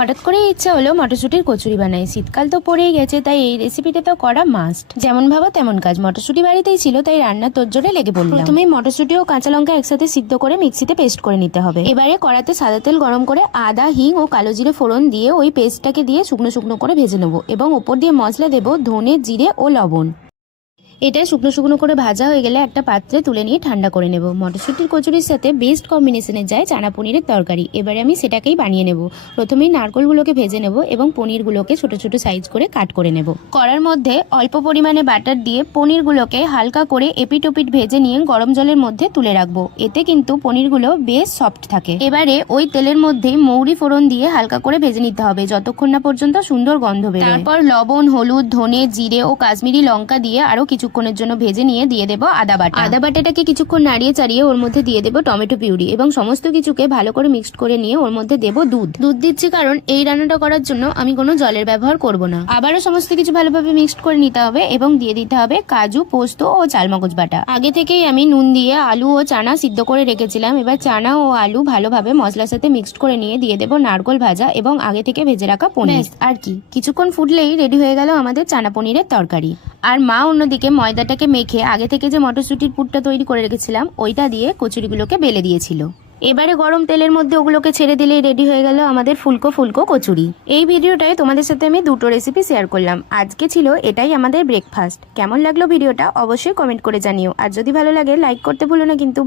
হঠাৎ করে ইচ্ছা হলো মটরশুটির কচুরি বানাই। শীতকাল তো পড়েই গেছে, তাই এই রেসিপিটা তো করা মাস্ট। যেমন ভাবা তেমন কাজ, মটরশুটি বাড়িতেই ছিল তাই রান্নার তোড়জোড়ে লেগে পড়লাম। প্রথমেই মটরশুটি ও কাঁচা লঙ্কা একসাথে সিদ্ধ করে মিক্সিতে পেস্ট করে নিতে হবে। এবারে কড়াতে সাদা তেল গরম করে আদা, হিং ও কালো জিরে ফোড়ন দিয়ে ওই পেস্টটাকে দিয়ে শুকনো শুকনো করে ভেজে নেবো এবং ওপর দিয়ে মশলা দেবো ধনে, জিরে ও লবণ। এটা শুকনো শুকনো করে ভাজা হয়ে গেলে একটা পাত্রে তুলে নিয়ে ঠান্ডা করে নেব। মটরশুটির কচুরির সাথে বেস্ট কম্বিনেশনে যায় চানা পনিরের তরকারি। এবারে আমি সেটাকেই বানিয়ে নেব। প্রথমেই নারকেলগুলোকে ভেজে নেব এবং পনিরগুলোকে ছোট ছোট সাইজ করে কাট করে নেব। কড়ার মধ্যে অল্প পরিমাণে বাটার দিয়ে পনিরগুলোকে হালকা করে এপিট ওপিট ভেজে নিয়ে গরম জলের মধ্যে তুলে রাখবো। এতে কিন্তু পনিরগুলো বেশ সফট থাকে। এবারে ওই তেলের মধ্যে মৌরি ফোড়ন দিয়ে হালকা করে ভেজে নিতে হবে যতক্ষণ না পর্যন্ত সুন্দর গন্ধ বেরোয়। তারপর লবণ, হলুদ, ধনে, জিরে ও কাশ্মীরি লঙ্কা দিয়ে আরো কিছুক্ষণের জন্য ভেজে নিয়ে দিয়ে দেবো আদা বাটা। আদা বাটাটাকে কিছুক্ষণ নাড়িয়ে চাড়িয়ে ওর মধ্যে দিয়ে দেবো টমেটো পিউরি এবং সমস্ত কিছুকে ভালো করে মিক্সড করে নিয়ে ওর মধ্যে দেবো দুধ দিচ্ছি কারণ এই রান্নাটা করার জন্য আমি কোনো জলের ব্যবহার করব না। আবারও সমস্ত কিছু ভালোভাবে মিক্সড করে নিতে হবে এবং দিয়ে দিতে হবে কাজু, পোস্ত ও চালমগজ বাটা। আগে থেকেই আমি নুন দিয়ে আলু ও চানা সিদ্ধ করে রেখেছিলাম। এবার চানা ও আলু ভালোভাবে মশলার সাথে মিক্সড করে নিয়ে দিয়ে দেবো নারকেল ভাজা এবং আগে থেকে ভেজে রাখা পনির। আর কি, কিছুক্ষণ ফুটলেই রেডি হয়ে গেল আমাদের চানা পনিরের তরকারি। আর মা অন্যদিকে ময়দাটাকে মেখে আগে থেকে যে মটরশুটির পুরটা তৈরি করে রেখেছিলাম ওইটা দিয়ে কচুরিগুলোকে বেলে দিয়েছিল। এবারে গরম তেলের মধ্যে ওগুলোকে ছেড়ে দিলেই রেডি হয়ে গেল আমাদের ফুলকো ফুলকো কচুরি। এই ভিডিওটায় তোমাদের সাথে আমি দুটো রেসিপি শেয়ার করলাম। আজকে ছিল এটাই আমাদের ব্রেকফাস্ট। কেমন লাগলো ভিডিওটা অবশ্যই কমেন্ট করে জানিও। আর যদি ভালো লাগে লাইক করতে ভুলো না কিন্তু।